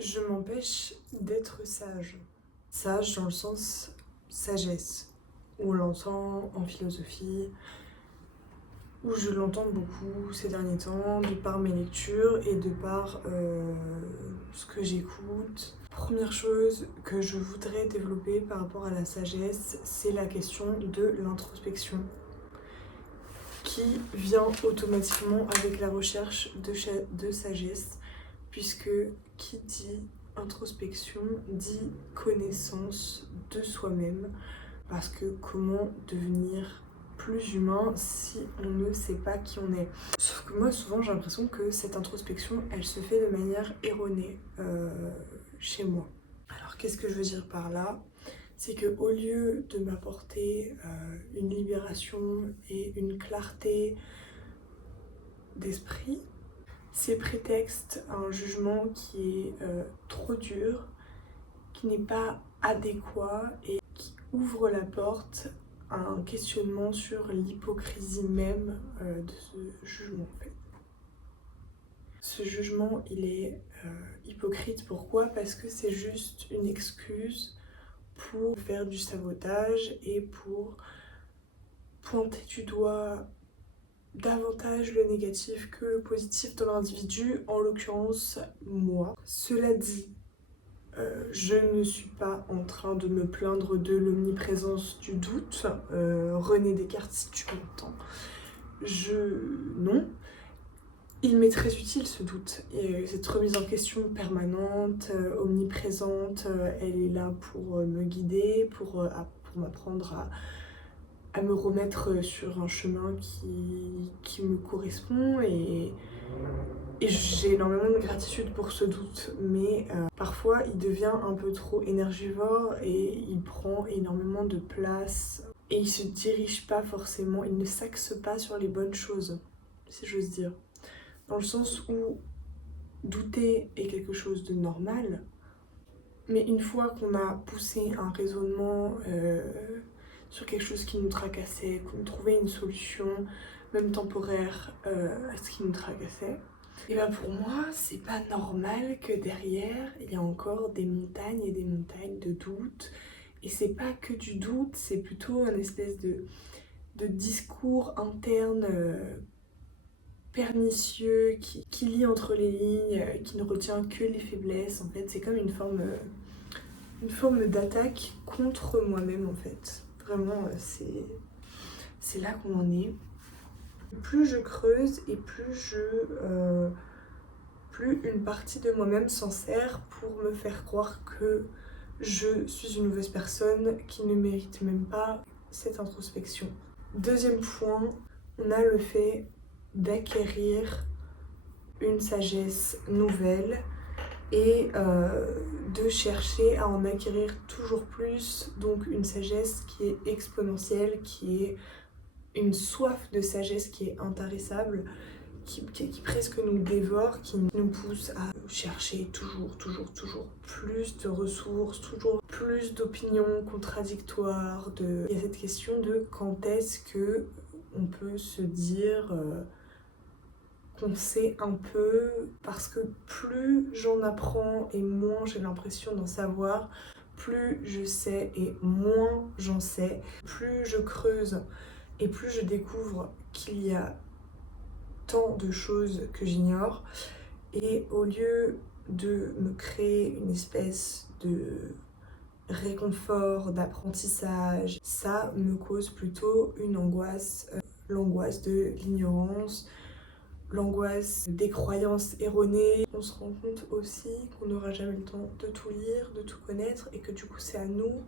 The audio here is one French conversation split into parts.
Je m'empêche d'être sage. Sage dans le sens sagesse, où on l'entend en philosophie, où je l'entends beaucoup ces derniers temps, de par mes lectures et de par ce que j'écoute. Première chose que je voudrais développer par rapport à la sagesse, c'est la question de l'introspection, qui vient automatiquement avec la recherche de sagesse, puisque qui dit introspection dit connaissance de soi-même, parce que comment devenir plus humain si on ne sait pas qui on est. Sauf que moi souvent j'ai l'impression que cette introspection elle se fait de manière erronée chez moi. Alors qu'est-ce que je veux dire par là? C'est qu'au lieu de m'apporter une libération et une clarté d'esprit, c'est prétexte à un jugement qui est trop dur, qui n'est pas adéquat et qui ouvre la porte à un questionnement sur l'hypocrisie même de ce jugement en fait. Ce jugement il est hypocrite, pourquoi? Parce que c'est juste une excuse pour faire du sabotage et pour pointer du doigt davantage le négatif que le positif dans l'individu, en l'occurrence moi. Cela dit, je ne suis pas en train de me plaindre de l'omniprésence du doute. René Descartes, si tu m'entends. Non. Il m'est très utile ce doute. Et cette remise en question permanente, omniprésente, elle est là pour me guider, pour m'apprendre à me remettre sur un chemin qui me correspond et j'ai énormément de gratitude pour ce doute, mais parfois il devient un peu trop énergivore et il prend énormément de place et il se dirige pas forcément, il ne s'axe pas sur les bonnes choses, si j'ose dire. Dans le sens où douter est quelque chose de normal, mais une fois qu'on a poussé un raisonnement sur quelque chose qui nous tracassait, qu'on trouvait une solution, même temporaire, à ce qui nous tracassait, et bien pour moi, c'est pas normal que derrière, il y a encore des montagnes et des montagnes de doutes. Et c'est pas que du doute, c'est plutôt une espèce de discours interne pernicieux qui lit entre les lignes, qui ne retient que les faiblesses. En fait, c'est comme une forme d'attaque contre moi-même en fait. Vraiment, c'est là qu'on en est. Plus je creuse et plus une partie de moi-même s'en sert pour me faire croire que je suis une mauvaise personne qui ne mérite même pas cette introspection. Deuxième point, on a le fait d'acquérir une sagesse nouvelle et de chercher à en acquérir toujours plus, donc une sagesse qui est exponentielle, qui est une soif de sagesse qui est intarissable, qui presque nous dévore, qui nous pousse à chercher toujours plus de ressources, toujours plus d'opinions contradictoires. Il y a cette question de quand est-ce que on peut se dire qu'on sait un peu, parce que plus j'en apprends et moins j'ai l'impression d'en savoir, plus je sais et moins j'en sais, plus je creuse et plus je découvre qu'il y a tant de choses que j'ignore. Et au lieu de me créer une espèce de réconfort, d'apprentissage, ça me cause plutôt une angoisse, l'angoisse de l'ignorance, l'angoisse des croyances erronées. On se rend compte aussi qu'on n'aura jamais le temps de tout lire, de tout connaître et que du coup c'est à nous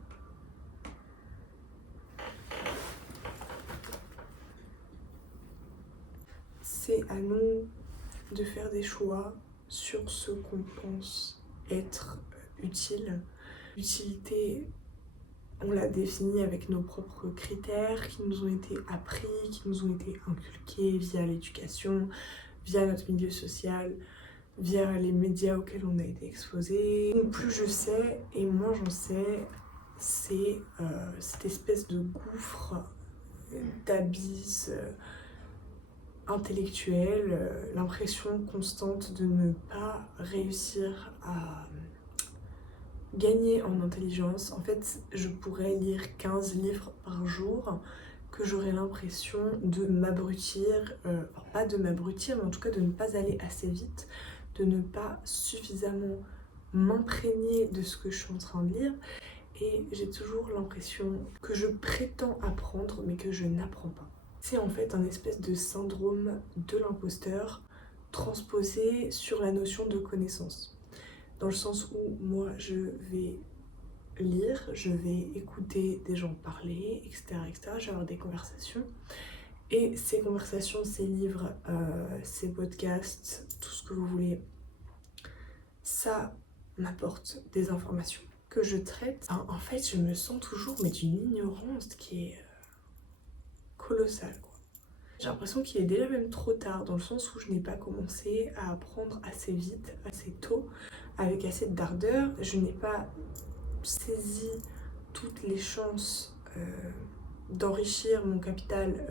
de faire des choix sur ce qu'on pense être utile. L'utilité, on l'a définie avec nos propres critères qui nous ont été appris, qui nous ont été inculqués via l'éducation, via notre milieu social, via les médias auxquels on a été exposé. Plus je sais et moins j'en sais, c'est cette espèce de gouffre, d'abysse intellectuelle, l'impression constante de ne pas réussir à gagner en intelligence. En fait, je pourrais lire 15 livres par jour, que j'aurais l'impression de m'abrutir, pas de m'abrutir, mais en tout cas de ne pas aller assez vite, de ne pas suffisamment m'imprégner de ce que je suis en train de lire. Et j'ai toujours l'impression que je prétends apprendre, mais que je n'apprends pas. C'est en fait un espèce de syndrome de l'imposteur transposé sur la notion de connaissance. Dans le sens où moi je vais lire, je vais écouter des gens parler, etc. etc. Je vais avoir des conversations. Et ces conversations, ces livres, ces podcasts, tout ce que vous voulez, ça m'apporte des informations que je traite. En fait, je me sens toujours mais d'une ignorance qui est colossale, quoi. J'ai l'impression qu'il est déjà même trop tard, dans le sens où je n'ai pas commencé à apprendre assez vite, assez tôt, avec assez d'ardeur. Je n'ai pas saisi toutes les chances d'enrichir mon capital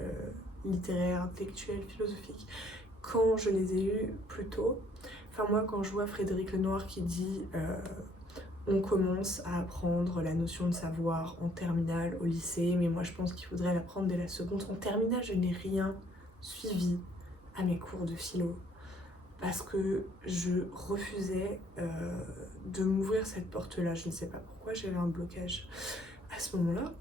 littéraire, intellectuel, philosophique quand je les ai eus plus tôt. Enfin moi, quand je vois Frédéric Lenoir qui dit on commence à apprendre la notion de savoir en terminale au lycée, mais moi je pense qu'il faudrait l'apprendre dès la seconde. En terminale, je n'ai rien suivi à mes cours de philo parce que je refusais de m'ouvrir cette porte-là. Je ne sais pas pourquoi, j'avais un blocage à ce moment-là.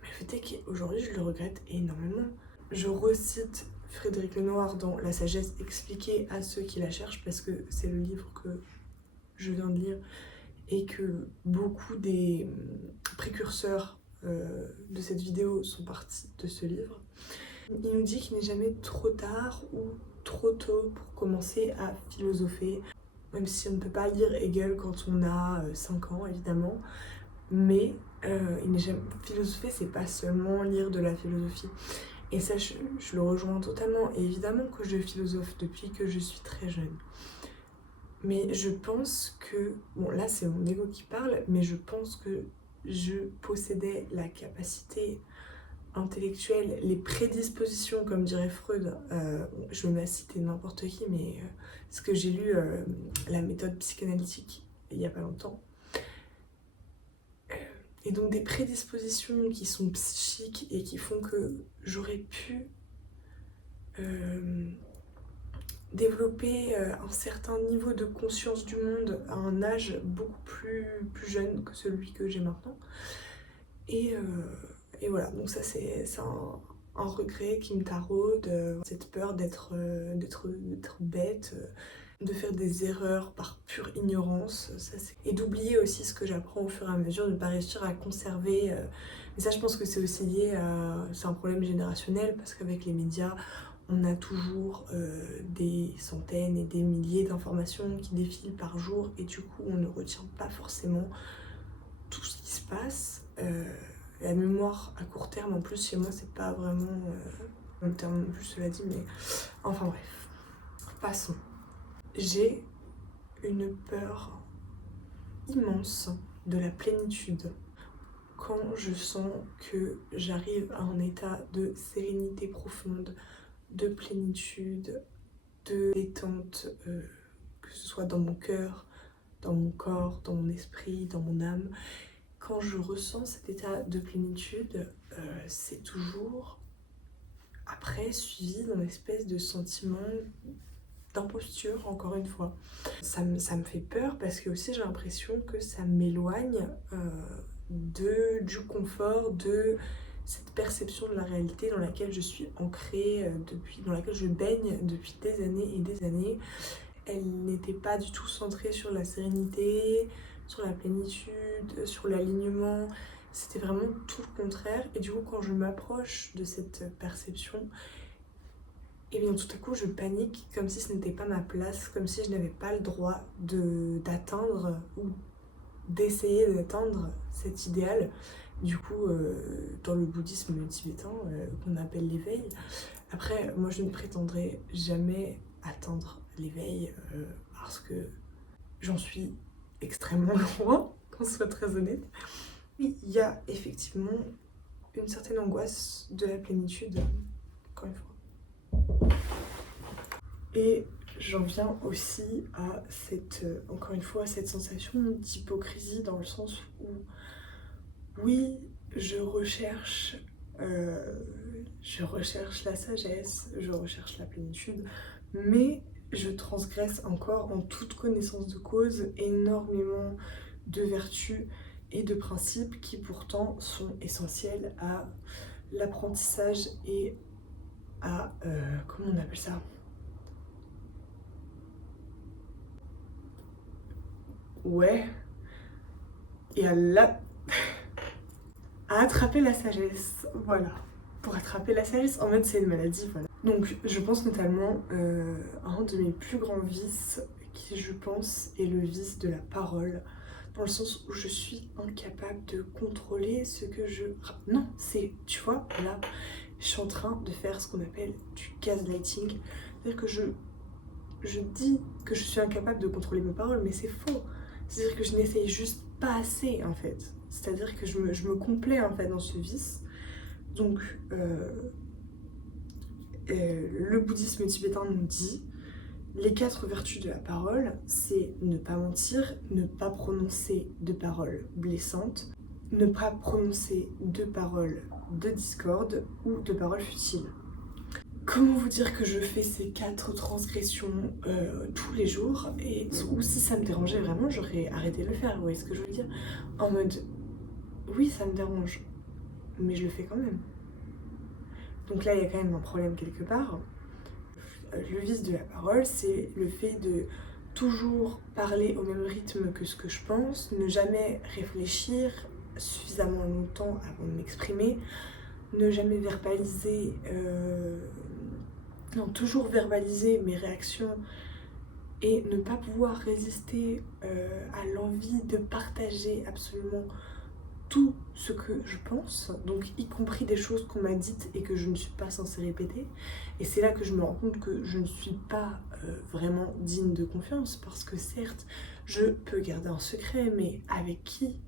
Mais le fait est qu'aujourd'hui, je le regrette énormément. Je recite Frédéric Lenoir dans La sagesse expliquée à ceux qui la cherchent, parce que c'est le livre que je viens de lire et que beaucoup des précurseurs de cette vidéo sont partis de ce livre. Il nous dit qu'il n'est jamais trop tard ou trop tôt pour commencer à philosopher, même si on ne peut pas lire Hegel quand on a 5 ans évidemment, mais philosopher, c'est pas seulement lire de la philosophie. Et ça, je le rejoins totalement. Et évidemment que je philosophe depuis que je suis très jeune. Mais je pense que, bon là c'est mon ego qui parle, mais je pense que je possédais la capacité intellectuelle, les prédispositions, comme dirait Freud. Je me mets à citer n'importe qui, mais ce que j'ai lu, la méthode psychanalytique, il n'y a pas longtemps. Et donc des prédispositions qui sont psychiques et qui font que j'aurais pu développer un certain niveau de conscience du monde à un âge beaucoup plus jeune que celui que j'ai maintenant. Et voilà, donc ça c'est un regret qui me taraude, cette peur d'être bête, de faire des erreurs par pure ignorance, et d'oublier aussi ce que j'apprends au fur et à mesure, de ne pas réussir à conserver. Mais ça, je pense que c'est aussi lié à... C'est un problème générationnel, parce qu'avec les médias, on a toujours des centaines et des milliers d'informations qui défilent par jour, et du coup, on ne retient pas forcément tout ce qui se passe. La mémoire à court terme, en plus, chez moi, c'est pas vraiment long terme non plus, cela dit, mais enfin bref, passons. J'ai une peur immense de la plénitude quand je sens que j'arrive à un état de sérénité profonde, de plénitude, de détente, que ce soit dans mon cœur, dans mon corps, dans mon esprit, dans mon âme. Quand je ressens cet état de plénitude, c'est toujours après suivi d'un espèce de sentiment d'imposture, encore une fois. Ça me fait peur parce que aussi j'ai l'impression que ça m'éloigne du confort, de cette perception de la réalité dans laquelle je suis ancrée, dans laquelle je baigne depuis des années et des années. Elle n'était pas du tout centrée sur la sérénité, sur la plénitude, sur l'alignement. C'était vraiment tout le contraire. Et du coup, quand je m'approche de cette perception, et bien tout à coup je panique, comme si ce n'était pas ma place, comme si je n'avais pas le droit d'atteindre ou d'essayer d'atteindre cet idéal. Du coup, dans le bouddhisme tibétain, qu'on appelle l'éveil. Après, moi je ne prétendrai jamais atteindre l'éveil, parce que j'en suis extrêmement loin, qu'on soit très honnête. Oui, il y a effectivement une certaine angoisse de la plénitude, encore une fois. Et j'en viens aussi à encore une fois, cette sensation d'hypocrisie dans le sens où, oui, je recherche la sagesse, je recherche la plénitude, mais je transgresse encore en toute connaissance de cause énormément de vertus et de principes qui pourtant sont essentiels à l'apprentissage et à, comment on appelle ça ? Ouais, et à attraper la sagesse, voilà. Pour attraper la sagesse, en mode c'est une maladie, voilà. Donc je pense notamment un de mes plus grands vices, qui je pense est le vice de la parole, dans le sens où je suis incapable de contrôler ce que je... Non, tu vois, là, je suis en train de faire ce qu'on appelle du gaslighting, c'est-à-dire que je dis que je suis incapable de contrôler mes paroles, mais c'est faux. C'est-à-dire que je n'essaye juste pas assez, en fait. C'est-à-dire que je me complais, en fait, dans ce vice. Donc, le bouddhisme tibétain nous dit les 4 vertus de la parole, c'est ne pas mentir, ne pas prononcer de paroles blessantes, ne pas prononcer de paroles de discorde ou de paroles futiles. Comment vous dire que je fais ces 4 transgressions tous les jours, ou si ça me dérangeait vraiment, j'aurais arrêté de le faire, vous voyez ce que je veux dire? En mode, oui, ça me dérange, mais je le fais quand même. Donc là, il y a quand même un problème quelque part. Le vice de la parole, c'est le fait de toujours parler au même rythme que ce que je pense, ne jamais réfléchir suffisamment longtemps avant de m'exprimer, ne jamais verbaliser, toujours verbaliser mes réactions et ne pas pouvoir résister à l'envie de partager absolument tout ce que je pense, donc y compris des choses qu'on m'a dites et que je ne suis pas censée répéter. Et c'est là que je me rends compte que je ne suis pas vraiment digne de confiance, parce que certes, je peux garder un secret, mais avec qui?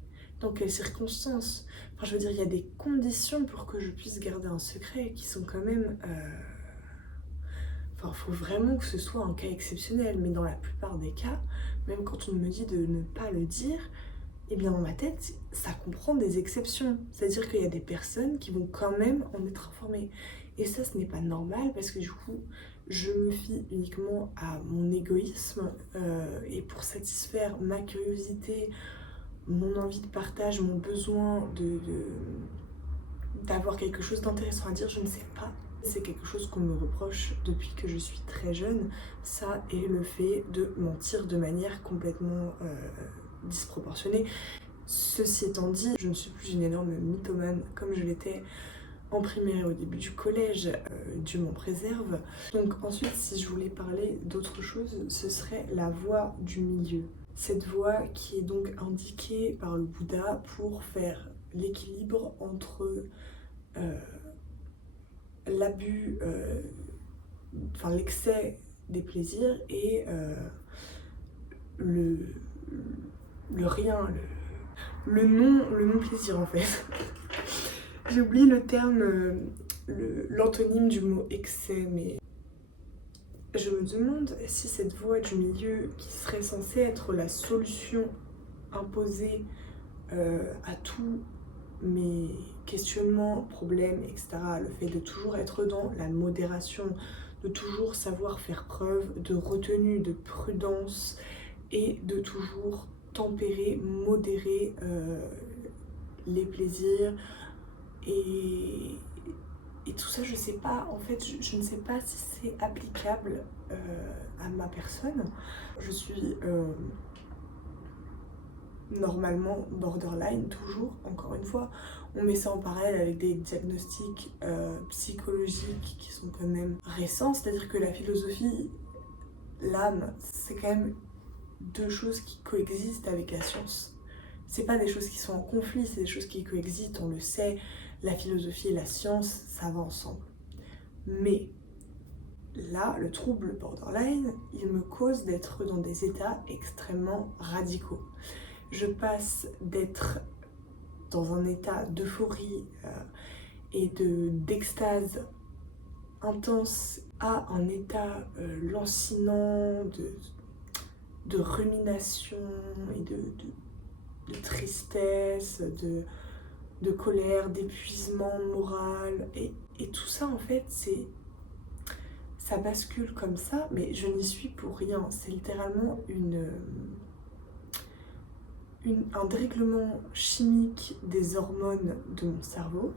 Dans quelles circonstances? Enfin, je veux dire, il y a des conditions pour que je puisse garder un secret qui sont quand même... Enfin, il faut vraiment que ce soit un cas exceptionnel, mais dans la plupart des cas, même quand on me dit de ne pas le dire, et bien dans ma tête, ça comprend des exceptions. C'est-à-dire qu'il y a des personnes qui vont quand même en être informées. Et ça, ce n'est pas normal, parce que du coup, je me fie uniquement à mon égoïsme et pour satisfaire ma curiosité, mon envie de partage, mon besoin d'avoir quelque chose d'intéressant à dire, je ne sais pas. C'est quelque chose qu'on me reproche depuis que je suis très jeune, ça et le fait de mentir de manière complètement disproportionnée. Ceci étant dit, je ne suis plus une énorme mythomane comme je l'étais en primaire et au début du collège, Dieu m'en préserve. Donc ensuite, si je voulais parler d'autre chose, ce serait la voie du milieu. Cette voie qui est donc indiquée par le Bouddha pour faire l'équilibre entre l'abus, l'excès des plaisirs et le rien, le non-plaisir en fait. J'ai oublié le terme, l'antonyme du mot excès, mais je me demande si cette voie du milieu qui serait censée être la solution imposée à tous mes questionnements, problèmes, etc., le fait de toujours être dans la modération, de toujours savoir faire preuve de retenue, de prudence et de toujours tempérer, modérer les plaisirs et tout ça, je sais pas, en fait, je ne sais pas si c'est applicable à ma personne. Je suis normalement borderline, toujours, encore une fois. On met ça en parallèle avec des diagnostics psychologiques qui sont quand même récents, c'est-à-dire que la philosophie, l'âme, c'est quand même 2 choses qui coexistent avec la science. C'est pas des choses qui sont en conflit, c'est des choses qui coexistent, on le sait, la philosophie et la science, ça va ensemble. Mais là, le trouble borderline, il me cause d'être dans des états extrêmement radicaux. Je passe d'être dans un état d'euphorie et d'extase intense à un état lancinant de rumination et de tristesse, de colère, d'épuisement moral. Et tout ça, en fait, ça bascule comme ça, mais je n'y suis pour rien. C'est littéralement un dérèglement chimique des hormones de mon cerveau.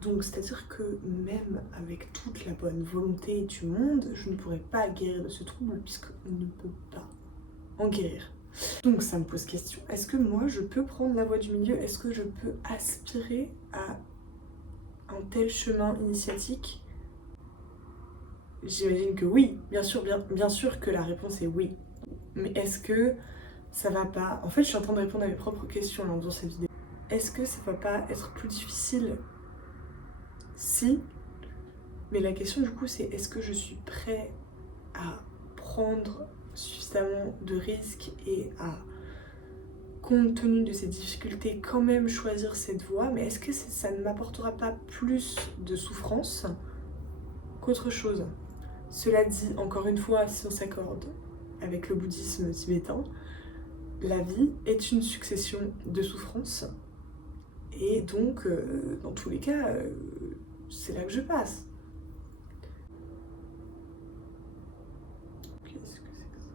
Donc, c'est-à-dire que même avec toute la bonne volonté du monde, je ne pourrais pas guérir de ce trouble puisqu'on ne peut pas en guérir. Donc, ça me pose question. Est-ce que moi, je peux prendre la voie du milieu? Est-ce que je peux aspirer à un tel chemin initiatique? J'imagine que oui. Bien sûr que la réponse est oui. Mais est-ce que ça va pas... En fait, je suis en train de répondre à mes propres questions en faisant cette vidéo. Est-ce que ça va pas être plus difficile? Si. Mais la question du coup, c'est est-ce que je suis prêt à prendre suffisamment de risques et à, compte tenu de ces difficultés, quand même choisir cette voie? Mais est-ce que ça ne m'apportera pas plus de souffrance qu'autre chose? Cela dit, encore une fois, si on s'accorde avec le bouddhisme tibétain, la vie est une succession de souffrances. Et donc, dans tous les cas, c'est là que je passe. Qu'est-ce que c'est que ça?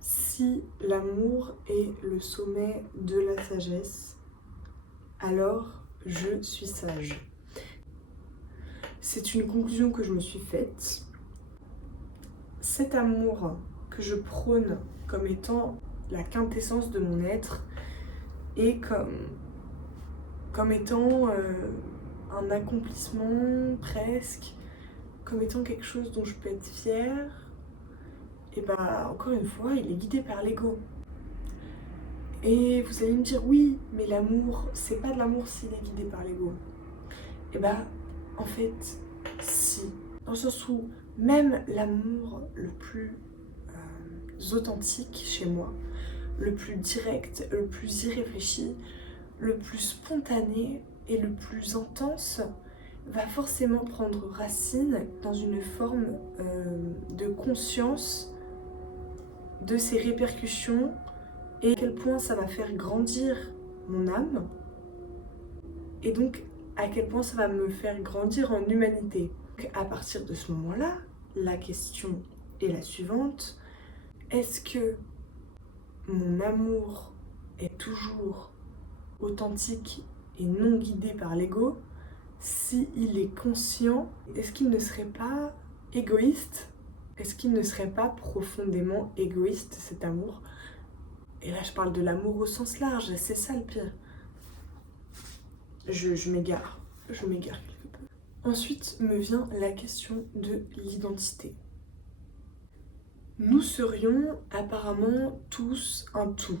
Si l'amour est le sommet de la sagesse, alors je suis sage. C'est une conclusion que je me suis faite. Cet amour que je prône comme étant la quintessence de mon être et comme étant un accomplissement presque, comme étant quelque chose dont je peux être fière, et bah encore une fois, il est guidé par l'ego. Et vous allez me dire, oui, mais l'amour, c'est pas de l'amour s'il est guidé par l'ego. Et bah, en fait, si. Dans le sens où même l'amour le plus authentique chez moi, le plus direct, le plus irréfléchi, le plus spontané et le plus intense, va forcément prendre racine dans une forme de conscience de ses répercussions et à quel point ça va faire grandir mon âme et donc à quel point ça va me faire grandir en humanité. Donc, à partir de ce moment-là, la question est la suivante: est-ce que mon amour est toujours authentique et non guidé par l'ego? S'il est conscient, est-ce qu'il ne serait pas égoïste? Est-ce qu'il ne serait pas profondément égoïste, cet amour? Et là, je parle de l'amour au sens large, c'est ça le pire. Je m'égare quelque peu. Ensuite me vient la question de l'identité. Nous serions apparemment tous un tout.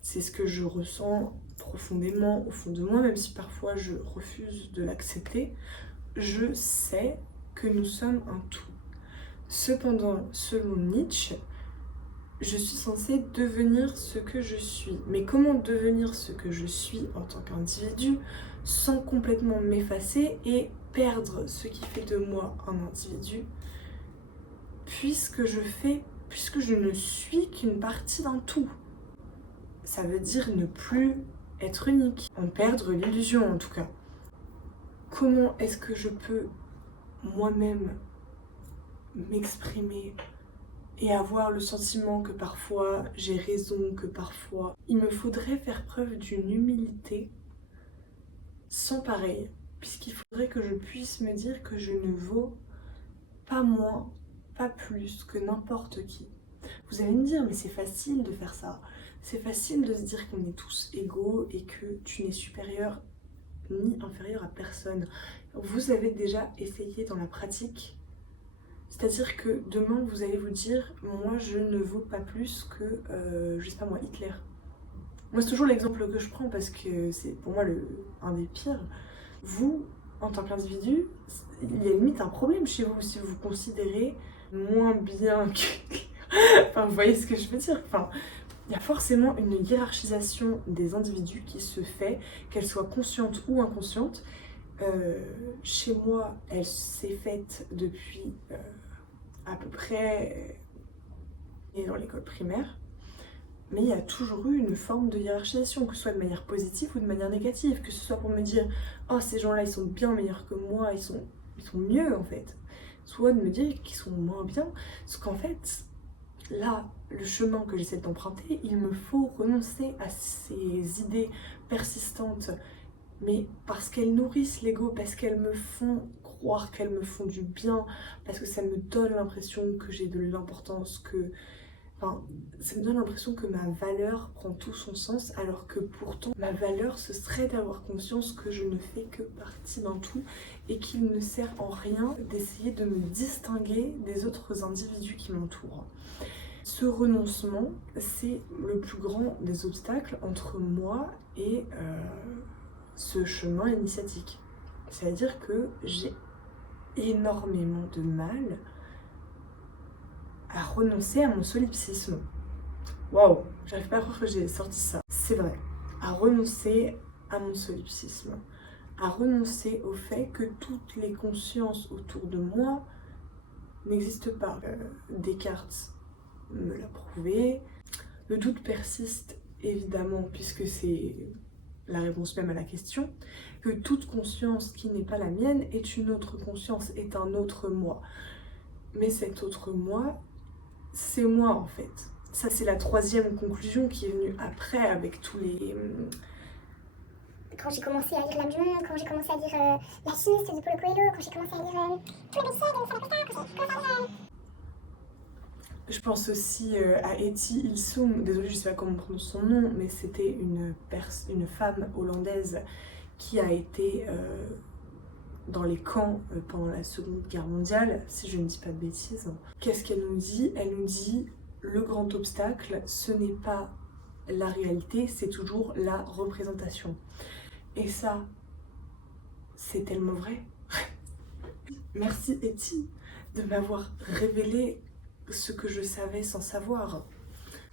C'est ce que je ressens profondément au fond de moi, même si parfois je refuse de l'accepter. Je sais que nous sommes un tout. Cependant, selon Nietzsche, je suis censée devenir ce que je suis. Mais comment devenir ce que je suis en tant qu'individu sans complètement m'effacer et perdre ce qui fait de moi un individu, puisque je ne suis qu'une partie d'un tout. Ça veut dire ne plus être unique, en perdre l'illusion en tout cas. Comment est-ce que je peux moi-même m'exprimer et avoir le sentiment que parfois j'ai raison, que parfois il me faudrait faire preuve d'une humilité sans pareil, puisqu'il faudrait que je puisse me dire que je ne vaux pas moins, pas plus que n'importe qui. Vous allez me dire, mais c'est facile de faire ça. C'est facile de se dire qu'on est tous égaux et que tu n'es supérieur ni inférieur à personne. Vous avez déjà essayé dans la pratique? C'est-à-dire que demain, vous allez vous dire, moi, je ne vaux pas plus que, je sais pas moi, Hitler. Moi, c'est toujours l'exemple que je prends parce que c'est pour moi un des pires. Vous en tant qu'individu, il y a limite un problème chez vous si vous vous considérez moins bien que... Enfin, vous voyez ce que je veux dire. Enfin, il y a forcément une hiérarchisation des individus qui se fait, qu'elle soit consciente ou inconsciente. Chez moi, elle s'est faite depuis à peu près dans l'école primaire. Mais il y a toujours eu une forme de hiérarchisation, que ce soit de manière positive ou de manière négative, que ce soit pour me dire « Oh, ces gens-là, ils sont bien meilleurs que moi, ils sont mieux en fait », soit de me dire qu'ils sont moins bien, parce qu'en fait, là, le chemin que j'essaie d'emprunter, il me faut renoncer à ces idées persistantes, mais parce qu'elles nourrissent l'ego, parce qu'elles me font croire qu'elles me font du bien, parce que ça me donne l'impression que j'ai de l'importance, que... Enfin, ça me donne l'impression que ma valeur prend tout son sens, alors que pourtant, ma valeur, ce serait d'avoir conscience que je ne fais que partie d'un tout et qu'il ne sert en rien d'essayer de me distinguer des autres individus qui m'entourent. Ce renoncement, c'est le plus grand des obstacles entre moi et ce chemin initiatique. C'est-à-dire que j'ai énormément de mal à renoncer à mon solipsisme. Waouh, j'arrive pas à croire que j'ai sorti ça. C'est vrai, à renoncer à mon solipsisme, à renoncer au fait que toutes les consciences autour de moi n'existent pas. Descartes me l'a prouvé. Le doute persiste évidemment puisque c'est la réponse même à la question, que toute conscience qui n'est pas la mienne est une autre conscience, est un autre moi. Mais cet autre moi, c'est moi en fait. Ça c'est la troisième conclusion qui est venue après avec tous les... Quand j'ai commencé à lire L'âme du monde, quand j'ai commencé à lire L'alchimiste de Paulo Coelho, quand j'ai commencé à lire tous les best-sellers de Nicolas Costa, quand j'ai commencé à lire... Je pense aussi à Etty Hillesum, désolée je sais pas comment on prononce son nom, mais c'était une femme hollandaise qui a été dans les camps pendant la Seconde Guerre mondiale, si je ne dis pas de bêtises. Qu'est-ce qu'elle nous dit? Elle nous dit le grand obstacle, ce n'est pas la réalité, c'est toujours la représentation. Et ça, c'est tellement vrai. Merci Etty de m'avoir révélé ce que je savais sans savoir.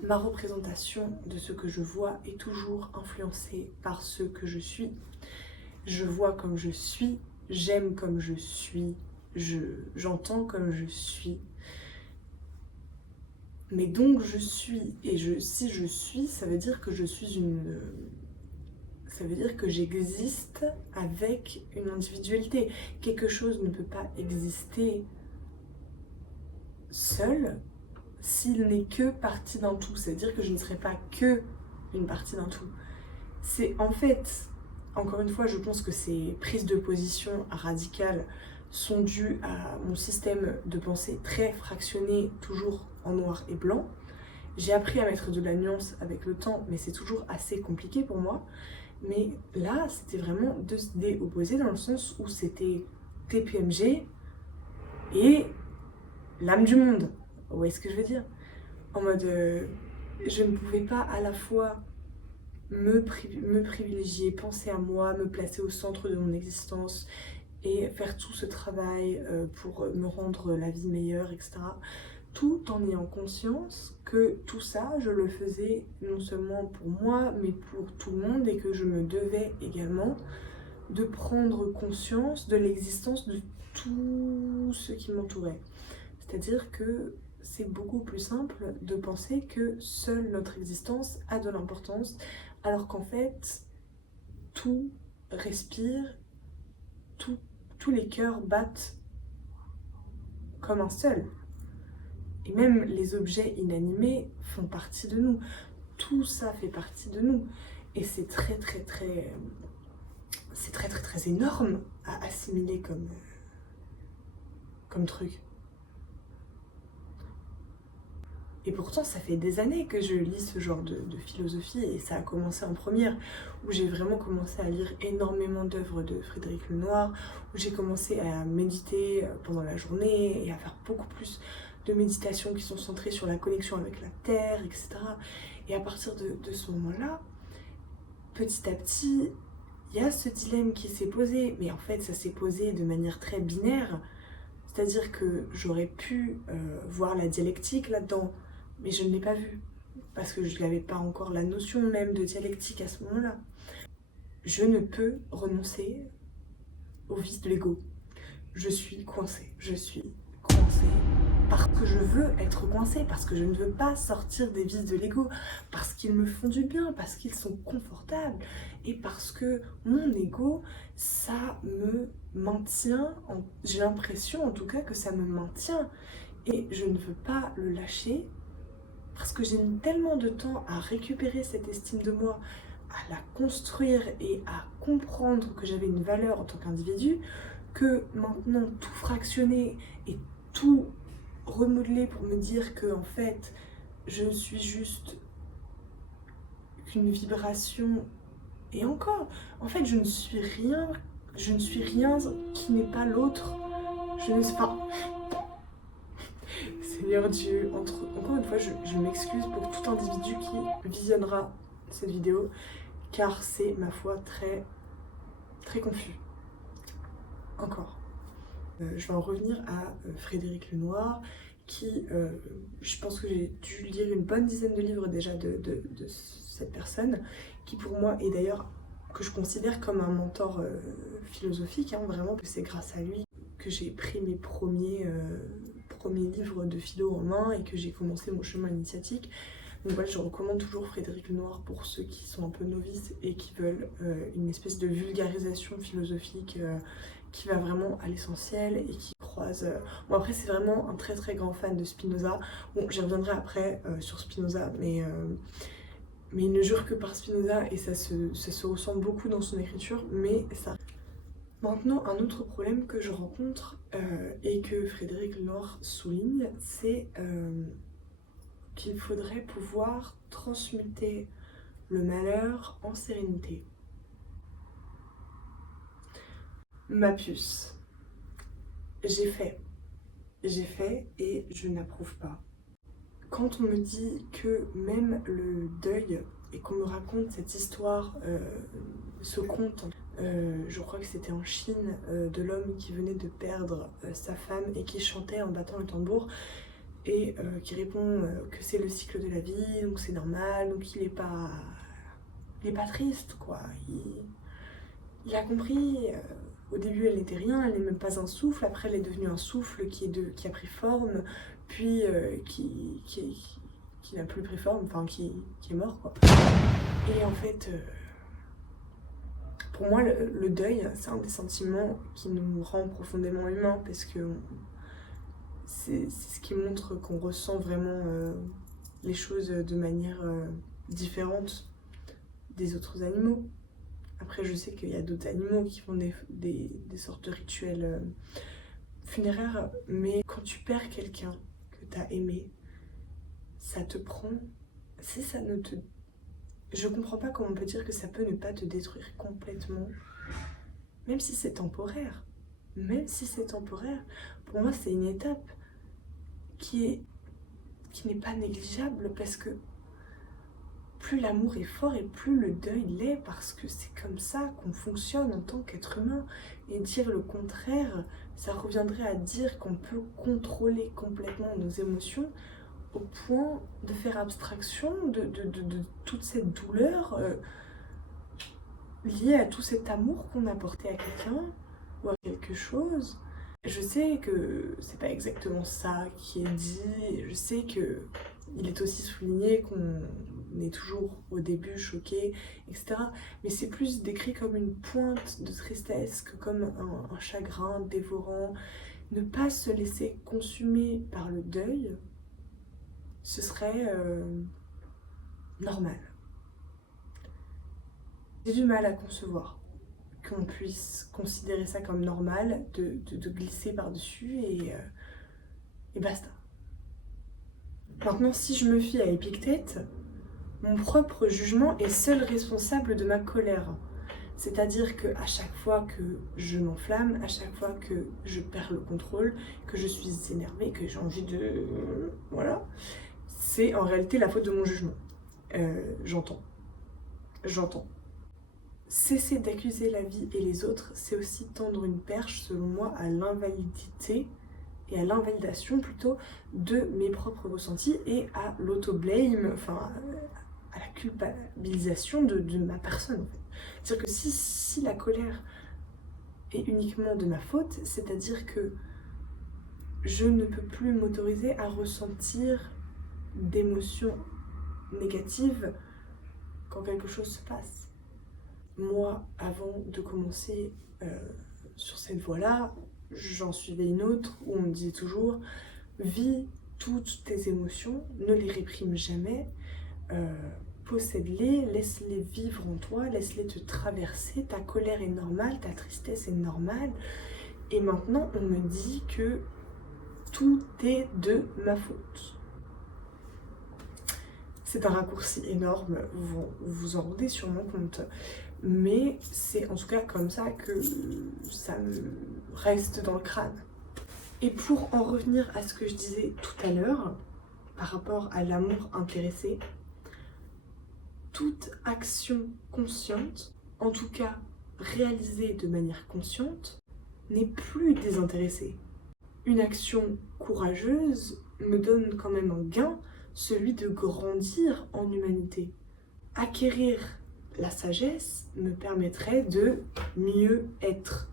Ma représentation de ce que je vois est toujours influencée par ce que je suis. Je vois comme je suis, j'aime comme je suis, j'entends comme je suis. Mais donc je suis, et si je suis, ça veut dire que je suis une... Ça veut dire que j'existe avec une individualité. Quelque chose ne peut pas exister seul s'il n'est que partie d'un tout. C'est-à-dire que je ne serai pas que une partie d'un tout. C'est en fait, encore une fois, je pense que ces prises de position radicales sont dues à mon système de pensée très fractionné, toujours en noir et blanc. J'ai appris à mettre de la nuance avec le temps, mais c'est toujours assez compliqué pour moi. Mais là, c'était vraiment deux idées opposées dans le sens où c'était TPMG et l'âme du monde. Vous voyez ce que je veux dire? En mode, je ne pouvais pas à la fois me privilégier, penser à moi, me placer au centre de mon existence et faire tout ce travail pour me rendre la vie meilleure, etc. Tout en ayant conscience que tout ça, je le faisais non seulement pour moi, mais pour tout le monde et que je me devais également de prendre conscience de l'existence de tout ce qui m'entourait. C'est-à-dire que c'est beaucoup plus simple de penser que seule notre existence a de l'importance, alors qu'en fait, tout respire, tous les cœurs battent comme un seul. Et même les objets inanimés font partie de nous. Tout ça fait partie de nous. Et c'est très énorme à assimiler comme truc. Et pourtant, ça fait des années que je lis ce genre de philosophie et ça a commencé en première, où j'ai vraiment commencé à lire énormément d'œuvres de Frédéric Lenoir, où j'ai commencé à méditer pendant la journée et à faire beaucoup plus de méditations qui sont centrées sur la connexion avec la terre, etc. Et à partir de ce moment-là, petit à petit, il il y a ce dilemme qui s'est posé, mais en fait ça s'est posé de manière très binaire, c'est-à-dire que j'aurais pu voir la dialectique là-dedans, mais je ne l'ai pas vue, parce que je n'avais pas encore la notion même de dialectique à ce moment-là. Je ne peux renoncer au vice de l'ego. Je suis coincée, parce que je veux être coincée, parce que je ne veux pas sortir des vices de l'ego, parce qu'ils me font du bien, parce qu'ils sont confortables, et parce que mon ego, ça me maintient, j'ai l'impression en tout cas que ça me maintient, et je ne veux pas le lâcher, parce que j'ai mis tellement de temps à récupérer cette estime de moi, à la construire et à comprendre que j'avais une valeur en tant qu'individu, que maintenant tout fractionner et tout remodeler pour me dire que en fait je ne suis juste qu'une vibration, et encore en fait je ne suis rien qui n'est pas l'autre, je ne sais pas. Seigneur Dieu, encore une fois je m'excuse pour tout individu qui visionnera cette vidéo, car c'est ma foi très très confus. Encore. Je vais en revenir à Frédéric Lenoir, qui, je pense que j'ai dû lire une bonne dizaine de livres déjà de cette personne, qui pour moi est d'ailleurs, que je considère comme un mentor philosophique, hein, vraiment, que c'est grâce à lui que j'ai pris mes premiers livres de philo en main et que j'ai commencé mon chemin initiatique. Donc voilà, je recommande toujours Frédéric Lenoir pour ceux qui sont un peu novices et qui veulent une espèce de vulgarisation philosophique qui va vraiment à l'essentiel et qui croise... Bon après c'est vraiment un très très grand fan de Spinoza. Bon j'y reviendrai après sur Spinoza, mais il ne jure que par Spinoza et ça se ressent beaucoup dans son écriture, mais ça... Maintenant, un autre problème que je rencontre et que Frédéric Lenoir souligne, c'est qu'il faudrait pouvoir transmuter le malheur en sérénité. Ma puce, j'ai fait et je n'approuve pas. Quand on me dit que même le deuil, et qu'on me raconte cette histoire, ce conte, je crois que c'était en Chine, de l'homme qui venait de perdre sa femme et qui chantait en battant le tambour, et qui répond que c'est le cycle de la vie, donc c'est normal, donc il est pas triste quoi, il a compris, au début elle n'était rien, elle n'est même pas un souffle, après elle est devenue un souffle qui a pris forme, puis qui n'a plus pris forme, enfin qui est mort quoi. Et en fait, pour moi le deuil c'est un des sentiments qui nous rend profondément humains, parce que c'est ce qui montre qu'on ressent vraiment les choses de manière différente des autres animaux. Après, je sais qu'il y a d'autres animaux qui font des sortes de rituels funéraires, mais quand tu perds quelqu'un que tu as aimé, ça te prend... Si ça ne te... Je comprends pas comment on peut dire que ça peut ne pas te détruire complètement, même si c'est temporaire. Même si c'est temporaire, pour moi c'est une étape qui n'est pas négligeable, parce que plus l'amour est fort et plus le deuil l'est, parce que c'est comme ça qu'on fonctionne en tant qu'être humain. Et dire le contraire, ça reviendrait à dire qu'on peut contrôler complètement nos émotions au point de faire abstraction de toute cette douleur liée à tout cet amour qu'on a porté à quelqu'un ou à quelque chose. Je sais que c'est pas exactement ça qui est dit, je sais que il est aussi souligné qu'on est toujours au début choqué, etc. Mais c'est plus décrit comme une pointe de tristesse que comme un chagrin dévorant. Ne pas se laisser consumer par le deuil, ce serait normal. J'ai du mal à concevoir qu'on puisse considérer ça comme normal, de glisser par-dessus et basta. Maintenant, si je me fie à Épictète, mon propre jugement est seul responsable de ma colère. C'est-à-dire qu'à chaque fois que je m'enflamme, à chaque fois que je perds le contrôle, que je suis énervée, que j'ai envie de... Voilà. C'est en réalité la faute de mon jugement. J'entends. Cesser d'accuser la vie et les autres, c'est aussi tendre une perche, selon moi, à l'invalidité et à l'invalidation plutôt de mes propres ressentis et à l'auto-blame, enfin à la culpabilisation de ma personne en fait. C'est-à-dire que si la colère est uniquement de ma faute, c'est-à-dire que je ne peux plus m'autoriser à ressentir d'émotions négatives quand quelque chose se passe. Moi, avant de commencer sur cette voie-là, j'en suivais une autre où on me disait toujours vis toutes tes émotions, ne les réprime jamais, possède-les, laisse-les vivre en toi, laisse-les te traverser, ta colère est normale, ta tristesse est normale. Et maintenant, on me dit que tout est de ma faute. C'est un raccourci énorme, vous vous en rendez sûrement compte. Mais c'est en tout cas comme ça que ça me reste dans le crâne. Et pour en revenir à ce que je disais tout à l'heure, par rapport à l'amour intéressé, toute action consciente, en tout cas réalisée de manière consciente, n'est plus désintéressée. Une action courageuse me donne quand même un gain, celui de grandir en humanité. Acquérir la sagesse me permettrait de mieux être.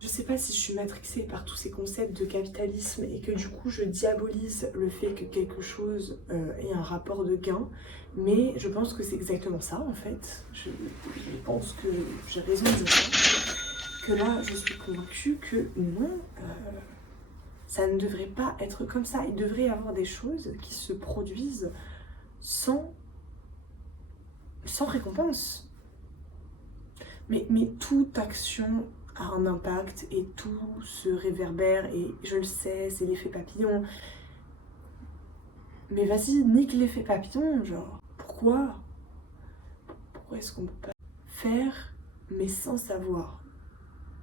Je sais pas si je suis matrixée par tous ces concepts de capitalisme et que du coup je diabolise le fait que quelque chose ait un rapport de gain, mais je pense que c'est exactement ça en fait. Je pense que j'ai raison de dire ça, que là je suis convaincue que non, ça ne devrait pas être comme ça. Il devrait y avoir des choses qui se produisent sans récompense. Mais toute action a un impact et tout se réverbère et je le sais, c'est l'effet papillon. Mais vas-y, nique l'effet papillon, genre. Pourquoi est-ce qu'on peut pas faire, mais sans savoir?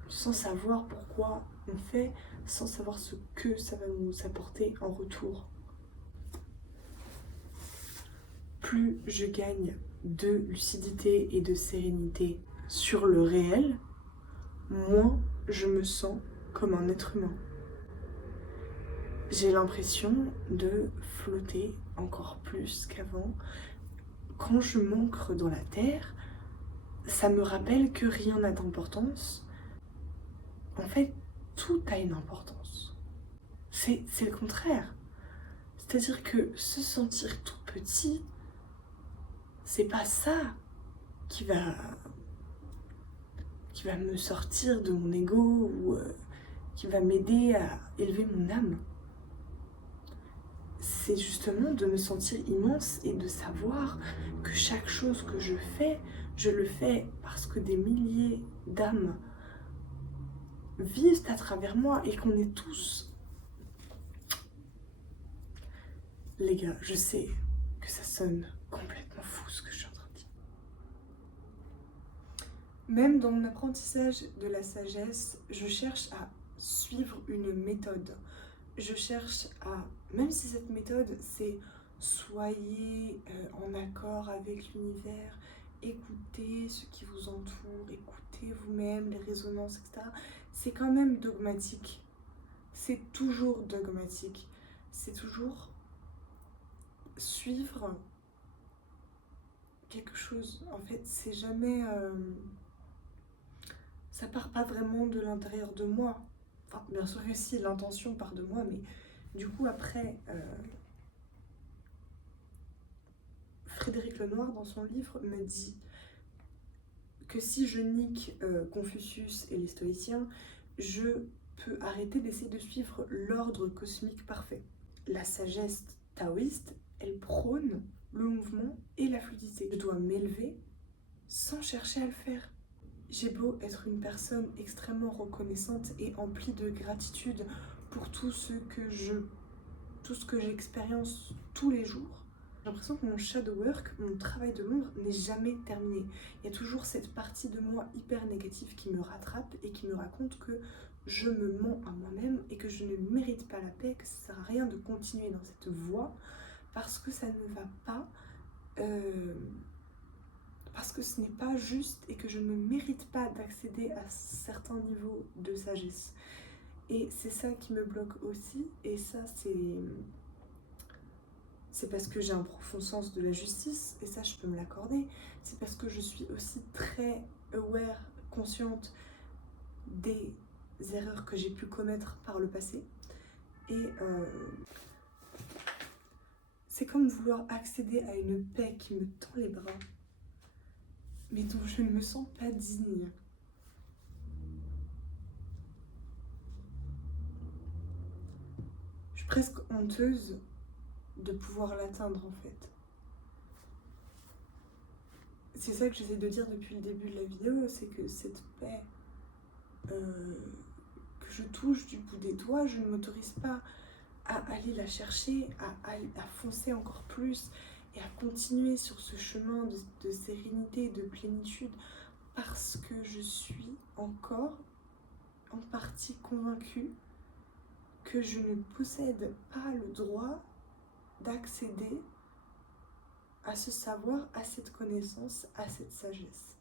Sans savoir pourquoi on fait, sans savoir ce que ça va nous apporter en retour. Plus je gagne de lucidité et de sérénité sur le réel, moins je me sens comme un être humain. J'ai l'impression de flotter encore plus qu'avant. Quand je m'ancre dans la terre, ça me rappelle que rien n'a d'importance. En fait, tout a une importance. C'est le contraire. C'est-à-dire que se sentir tout petit, c'est pas ça qui va me sortir de mon ego ou qui va m'aider à élever mon âme. C'est justement de me sentir immense et de savoir que chaque chose que je le fais parce que des milliers d'âmes vivent à travers moi et qu'on est tous... Les gars, je sais que ça sonne complètement fou ce que je suis en train de dire. Même dans mon apprentissage de la sagesse, je cherche à suivre une méthode. Je cherche à, même si cette méthode c'est soyez en accord avec l'univers, écoutez ce qui vous entoure, écoutez vous-même les résonances, etc. C'est quand même dogmatique. C'est toujours dogmatique. C'est toujours suivre quelque chose. En fait, c'est jamais... ça part pas vraiment de l'intérieur de moi. Enfin, bien sûr que si, l'intention part de moi, mais du coup, après, Frédéric Lenoir, dans son livre, me dit que si je nique Confucius et les stoïciens, je peux arrêter d'essayer de suivre l'ordre cosmique parfait. La sagesse taoïste, elle prône le mouvement et la fluidité. Je dois m'élever sans chercher à le faire. J'ai beau être une personne extrêmement reconnaissante et emplie de gratitude pour tout ce que j'expérience tous les jours, j'ai l'impression que mon shadow work, mon travail de l'ombre n'est jamais terminé. Il y a toujours cette partie de moi hyper négative qui me rattrape et qui me raconte que je me mens à moi-même et que je ne mérite pas la paix, que ça ne sert à rien de continuer dans cette voie parce que ça ne va pas parce que ce n'est pas juste et que je ne mérite pas d'accéder à certains niveaux de sagesse. Et c'est ça qui me bloque aussi, et ça c'est parce que j'ai un profond sens de la justice, et ça je peux me l'accorder. C'est parce que je suis aussi très aware, consciente des erreurs que j'ai pu commettre par le passé. Et c'est comme vouloir accéder à une paix qui me tend les bras, mais dont je ne me sens pas digne. Je suis presque honteuse de pouvoir l'atteindre en fait. C'est ça que j'essaie de dire depuis le début de la vidéo, c'est que cette paix que je touche du bout des doigts, je ne m'autorise pas à aller la chercher, à foncer encore plus et à continuer sur ce chemin de sérénité, de plénitude, parce que je suis encore en partie convaincue que je ne possède pas le droit d'accéder à ce savoir, à cette connaissance, à cette sagesse.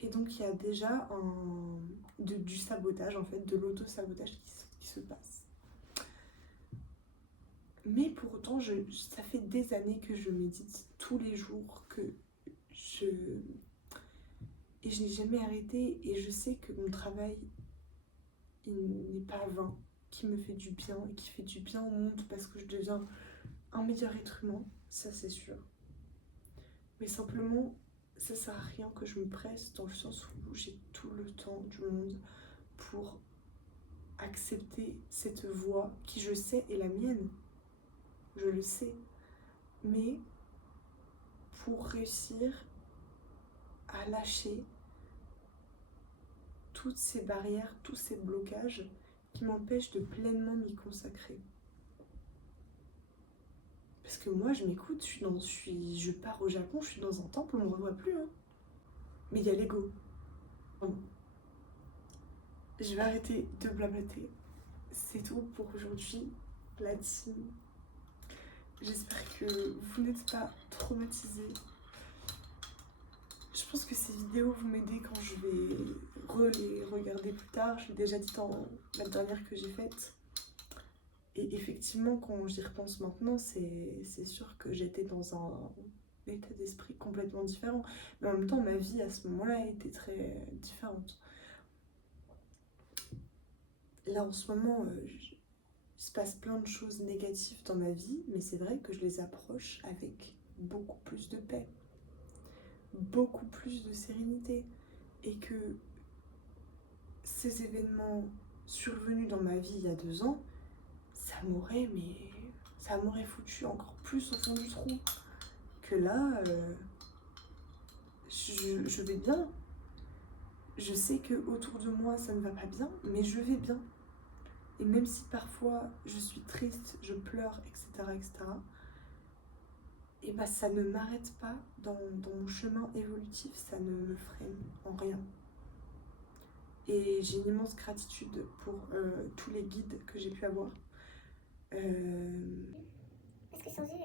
Et donc il y a déjà du sabotage, en fait, de l'auto-sabotage qui se passe. Mais pour autant, ça fait des années que je médite tous les jours, et je n'ai jamais arrêté, et je sais que mon travail, il n'est pas vain, qui me fait du bien, et qui fait du bien au monde, parce que je deviens un meilleur être humain, ça c'est sûr. Mais simplement, ça sert à rien que je me presse, dans le sens où j'ai tout le temps du monde pour accepter cette voie qui, je sais, est la mienne. Je le sais. Mais pour réussir à lâcher toutes ces barrières, tous ces blocages qui m'empêchent de pleinement m'y consacrer. Parce que moi, je m'écoute, je pars au Japon, je suis dans un temple, on me revoit plus. Hein. Mais il y a l'ego. Bon. Je vais arrêter de blablater. C'est tout pour aujourd'hui, la team. J'espère que vous n'êtes pas traumatisés. Je pense que ces vidéos vont m'aider quand je vais les regarder plus tard. Je l'ai déjà dit dans la dernière que j'ai faite. Et effectivement, quand j'y repense maintenant, c'est sûr que j'étais dans un état d'esprit complètement différent. Mais en même temps, ma vie à ce moment-là était très différente. Là, en ce moment, il se passe plein de choses négatives dans ma vie, mais c'est vrai que je les approche avec beaucoup plus de paix, beaucoup plus de sérénité, et que ces événements survenus dans ma vie il y a 2 ans, ça m'aurait foutu encore plus au fond du trou. Que là, je vais bien. Je sais que autour de moi ça ne va pas bien, mais je vais bien. Et même si parfois je suis triste, je pleure, etc., et bah ça ne m'arrête pas dans mon chemin évolutif, ça ne me freine en rien. Et j'ai une immense gratitude pour tous les guides que j'ai pu avoir. Parce que sans eux,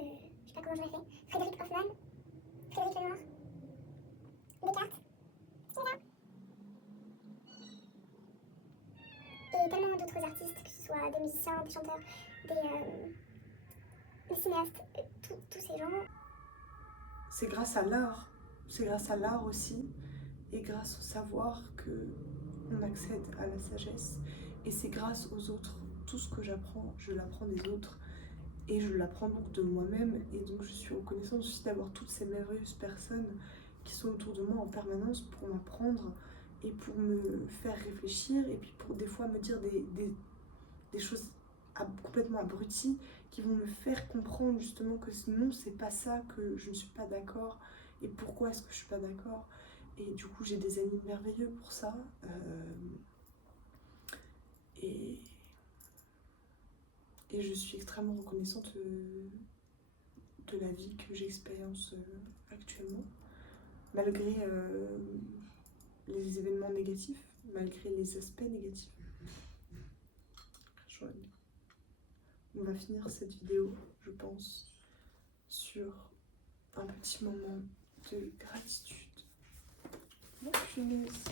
je sais pas comment j'aurais fait. Frédéric Hoffman, Frédéric Lenoir, Descartes, c'est ça. Et tellement d'autres artistes, que ce soit des musiciens, des chanteurs, des cinéastes, tous ces gens. C'est grâce à l'art aussi, et grâce au savoir qu'on accède à la sagesse. Et c'est grâce aux autres. Tout ce que j'apprends, je l'apprends des autres. Et je l'apprends donc de moi-même. Et donc je suis reconnaissante aussi d'avoir toutes ces merveilleuses personnes qui sont autour de moi en permanence pour m'apprendre et pour me faire réfléchir. Et puis pour des fois me dire des choses complètement abruties qui vont me faire comprendre justement que non, c'est pas ça, que je ne suis pas d'accord. Et pourquoi est-ce que je suis pas d'accord? Et du coup, j'ai des amis merveilleux pour ça. Et je suis extrêmement reconnaissante de la vie que j'expérience actuellement. Malgré les événements négatifs, malgré les aspects négatifs. On va finir cette vidéo, je pense, sur un petit moment de gratitude. Oh, punaise.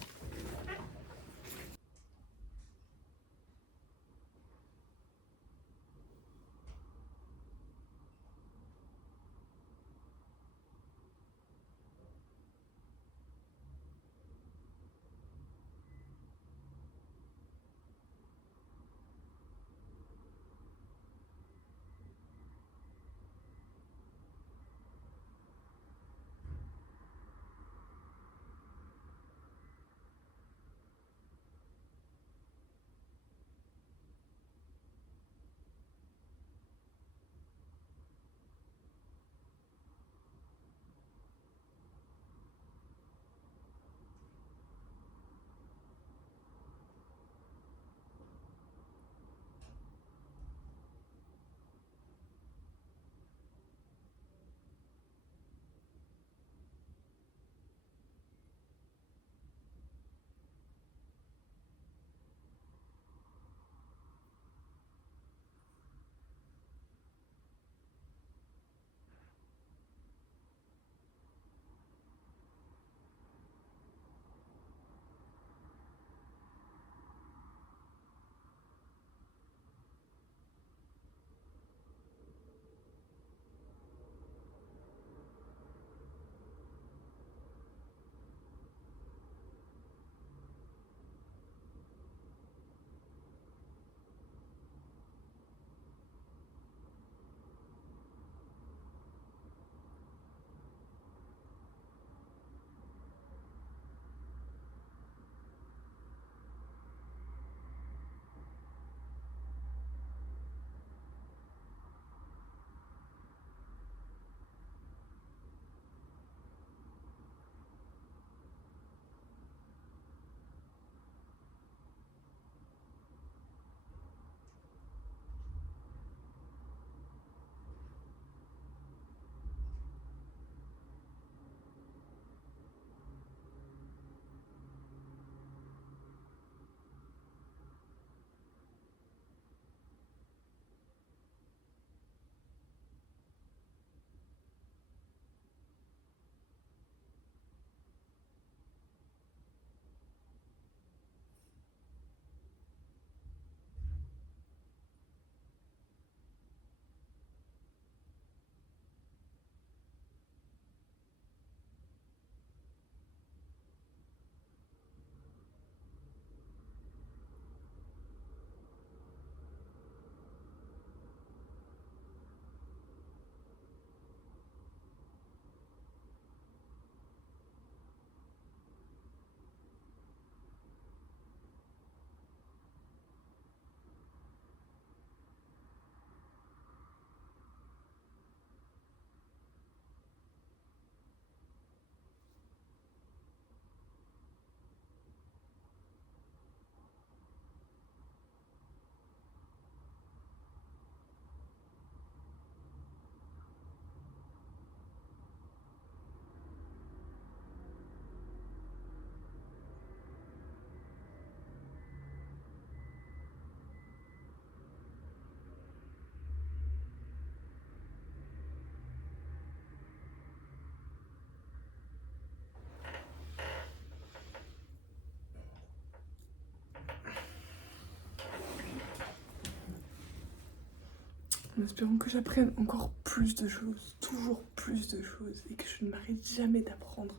En espérant que j'apprenne encore plus de choses, toujours plus de choses, et que je ne m'arrête jamais d'apprendre,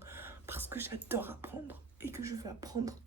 parce que j'adore apprendre, et que je veux apprendre